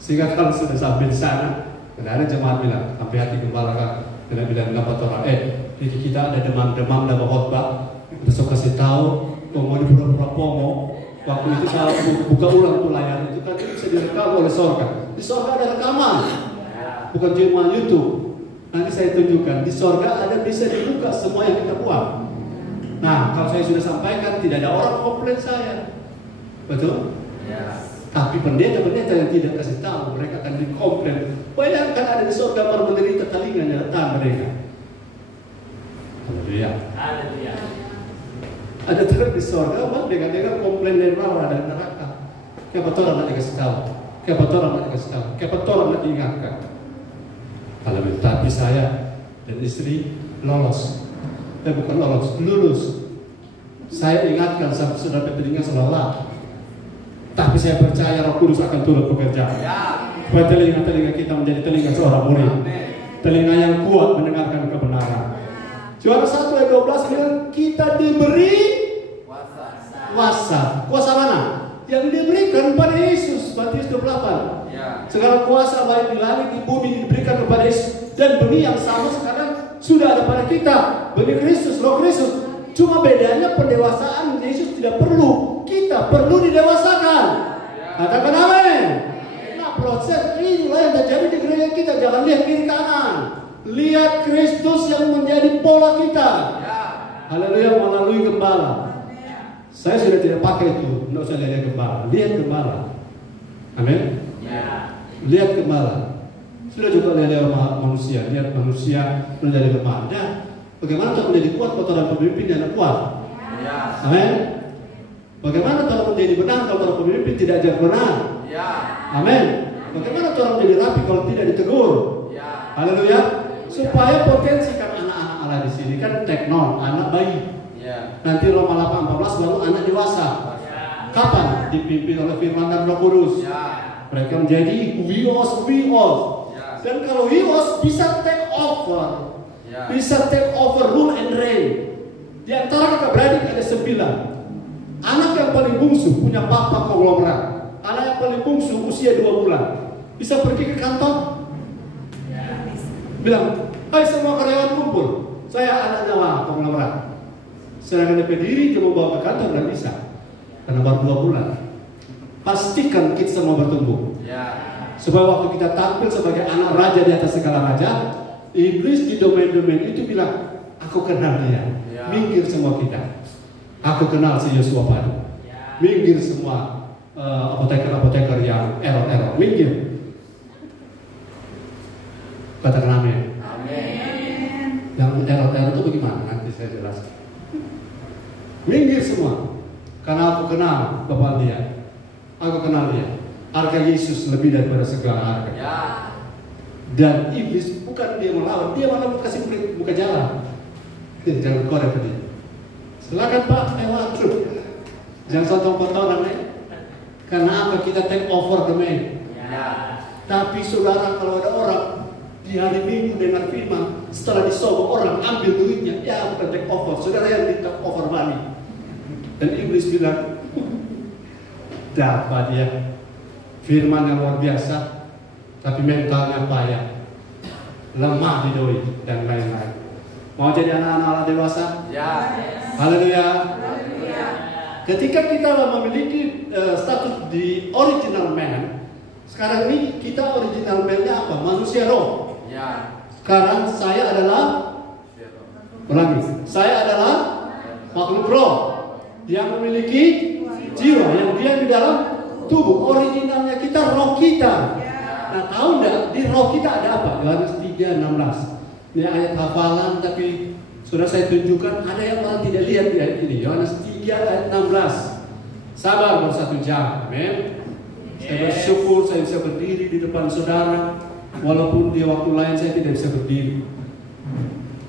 Sehingga kalau sudah sampai di sana, ada jemaat bilang, sampai hati gembala kan, dia bilang dapat orang, jadi kita ada demam-demam dalam khotbah, besok kasih tahu, mau di pura-pura pomo. Waktu itu kalau buka ulang tuh layar itu kan bisa direkam oleh sorga. Di sorga ada rekaman, bukan cuma YouTube. Nanti saya tunjukkan di sorga ada bisa dibuka semua yang kita buat. Nah, kalau saya sudah sampaikan tidak ada orang komplain saya, betul? Ya. Tapi pendeta-pendeta yang tidak kasih tahu mereka akan dikomplain. Bayangkan ada di sorga baru menderita telinganya datang mereka. Haleluya. Haleluya. Ada terus di sorga, bang, dengan komplain dari orang ada neraka. Kenapa orang nak dikasih tahu? Kenapa orang nak dikasih tahu? Kenapa orang nak diingatkan? Haleluya. Tapi saya dan istri lolos. Bukan lolos, lulus. Saya ingatkan sampai sudah telinga selalu. Tapi saya percaya Roh Kudus akan turut bekerja. Supaya telinga-telinga kita menjadi telinga seorang murid. Telinga yang kuat mendengarkan kebenaran. Yohanes 1 ayat 12 bilang kita diberi kuasa. Kuasa mana? Yang diberikan kepada Yesus. Matius 28. Segala kuasa baik di langit di bumi diberikan kepada Yesus. Dan benih yang sama sekarang sudah ada pada kita. Benih Kristus, Roh Kristus. Cuma bedanya pendewasaan Yesus tidak perlu. Kita perlu didewasakan. Katakan amin. Nah, proses inilah yang terjadi di gereja kita. Jangan lihat kiri kanan. Lihat Kristus yang menjadi pola kita. Haleluya, melalui gembala. Saya sudah tidak pakai itu. Tidak usah lihat gembala. Lihat gembala. Amin. Lihat gembala. Sudah juga lihat manusia. Lihat manusia menjadi lemah. Dan bagaimana untuk menjadi kuat kalau orang pemimpin yang kuat? Amin. Bagaimana orang menjadi benar kalau orang pemimpin tidak ajar benar? Amin. Bagaimana orang menjadi rapi kalau tidak ditegur? Haleluya. Supaya potensikan anak-anak Allah di sini kan teknon, anak bayi. Nanti Roma 8:14 baru anak dewasa. Kapan? Dipimpin oleh firman dan Roh Kudus. Mereka menjadi wios. Dan kalau wios bisa take over. Bisa take over rule and reign. Di antara kakak beradik ada 9. Anak yang paling bungsu punya papa konglomerat. Anak yang paling bungsu usia 2 bulan. Bisa pergi ke kantor? Bilang, hai semua karyawan kumpul. Saya anaknya konglomerat. Sedangkan DP diri dia mau bawa ke kantor dan bisa. Karena baru 2 bulan. Pastikan kita semua bertumbuh. Supaya waktu kita tampil sebagai anak raja di atas segala raja, iblis di domain-domain itu bilang, aku kenal dia. Minggir semua kita. Aku kenal si Yosua Padu. Minggir semua apoteker-apoteker yang error-error. Minggir. Katakan amin. Yang error-error itu bagaimana? Nanti saya jelaskan. Minggir semua. Karena aku kenal Bapak dia. Aku kenal dia. Harga Yesus lebih daripada segala harga. Dan iblis bukan dia melawan, dia malah mau kasih buka jalan. Jangan korek ke dia. Silakan Pak, lewat terus. Jangan sotong-potongan Karena apa? Kita take over the man. Tapi saudara, kalau ada orang di hari Minggu dengar firman, setelah disogok orang ambil duitnya, ya bukan take over. Saudara yang di take over money. Dan iblis bilang, dapat dia firman yang luar biasa, tapi mentalnya payah, lemah di doi dan lain-lain. Mau jadi anak-anak Allah dewasa? Haleluya. Ketika kita memiliki status di original man, sekarang ini kita original man-nya apa? Manusia roh. Sekarang saya adalah, ulangi, saya adalah makhluk roh. Yang memiliki jiwa, yang dia di dalam tubuh. Originalnya kita, roh kita. Nah, tahu enggak di roh kita ada apa? Yohanes 3:16. Ini ayat hafalan, tapi sudah saya tunjukkan. Ada yang orang tidak lihat di ayat ini. Yohanes 3 ayat 16. Sabar baru 1 jam. Amin. Saya bersyukur saya bisa berdiri di depan saudara, walaupun di waktu lain saya tidak bisa berdiri.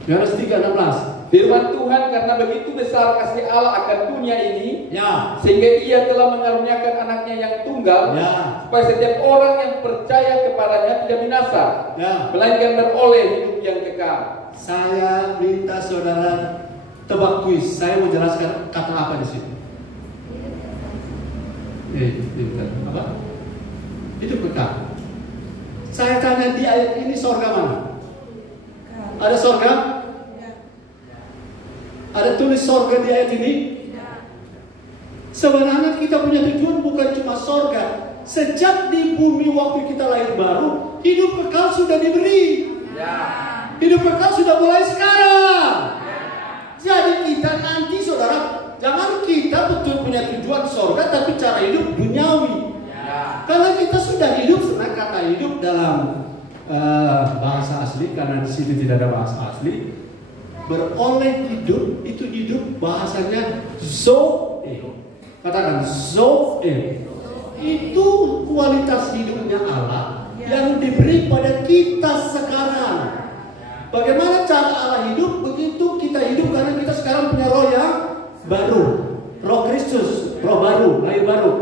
Yohanes 3:16. Firman Tuhan, karena begitu besar kasih Allah akan dunia ini, Ya. sehingga Ia telah mengaruniakan anaknya yang tunggal, Ya. supaya setiap orang yang percaya kepadanya tidak binasa, Ya. melainkan beroleh hidup yang kekal. Saya minta saudara tebak kuis. Saya mau jelaskan kata apa di sini. Apa? Hidup kekal. Saya tanya di ayat ini sorga mana? Ada sorga? Ada tulis sorga di ayat ini? Sebenarnya kita punya tujuan bukan cuma sorga. Sejak di bumi waktu kita lahir baru, hidup kekal sudah diberi. Hidup kekal sudah mulai sekarang. Jadi kita nanti saudara, jangan kita betul punya tujuan sorga, tapi cara hidup duniawi. Karena kita sudah hidup, sebenarnya kata hidup dalam bahasa asli, karena di sini tidak ada bahasa asli. Beroleh hidup, itu hidup bahasanya zoe. Katakan zoe. Itu kualitas hidupnya Allah yang diberi pada kita sekarang. Bagaimana cara Allah hidup? Begitu kita hidup, karena kita sekarang punya roh yang baru, roh Kristus, roh baru, lahir baru.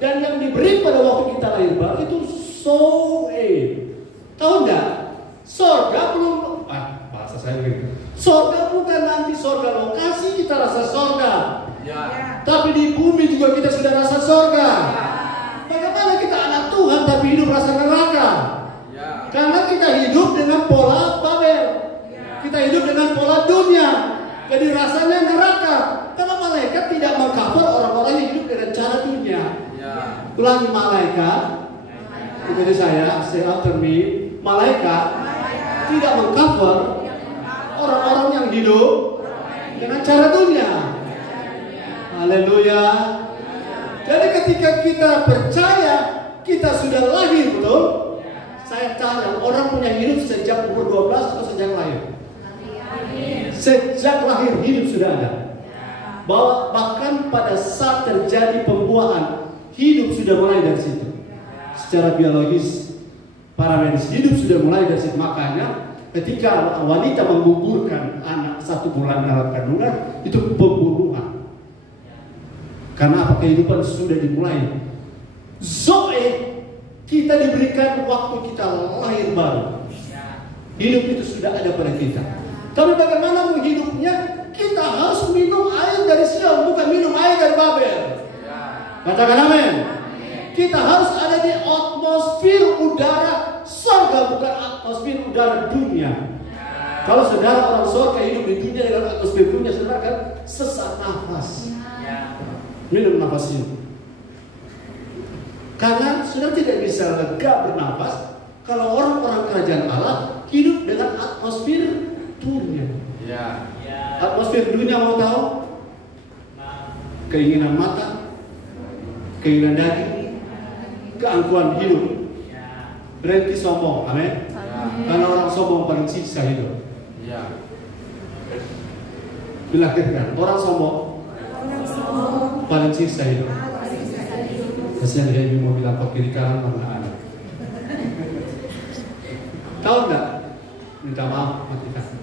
Dan yang diberi pada waktu kita lahir baru itu zoe. Tahu enggak? Sorga belum, bahasa saya begini. Sorga bukan nanti sorga lokasi kita rasa sorga. Tapi di bumi juga kita sudah rasa sorga. Bagaimana kita anak Tuhan tapi hidup rasa neraka? Karena kita hidup dengan pola Babel. Kita hidup dengan pola dunia. Jadi rasanya neraka. Karena malaikat tidak mengcover orang-orang yang hidup dengan cara dunia. Ulangi, malaikat. Jadi saya, say after me. Malaikat tidak mengcover orang-orang yang hidup dengan cara dunia. Haleluya. Jadi ketika kita percaya kita sudah lahir, betul? Saya tanya, orang punya hidup sejak umur 12 atau sejak lahir? Sejak lahir hidup sudah ada. Bahkan pada saat terjadi pembuahan, hidup sudah mulai dari situ. Secara biologis, para medis, hidup sudah mulai dari situ. Makanya ketika wanita menggugurkan anak 1 bulan dalam kandungan, itu pembunuhan. Karena apa? Kehidupan sudah dimulai. Zoe, kita diberikan waktu kita lahir baru. Hidup itu sudah ada pada kita. Tapi bagaimana menghidupnya? Kita harus minum air dari Sion, bukan minum air dari Babel. Katakan amin. Kita harus ada di atmosfer udara surga, bukan atmosfer udara dunia. Kalau saudara orang surga hidup di dunia dengan atmosfer dunia, saudara kan sesak nafas. Minum nafas ini. Karena saudara tidak bisa lega bernafas kalau orang-orang kerajaan Allah hidup dengan atmosfer dunia. Atmosfer dunia mau tahu? Keinginan mata, keinginan daging, keangkuhan hidup. Berhenti sombong, amin. Karena orang sombong paling siksa hidup. Dilahirkan orang sombong paling siksa hidup. Kasihan dia ibu mau bilang kok kiri kanan mana ada. Tahu enggak? Minta maaf, matikan.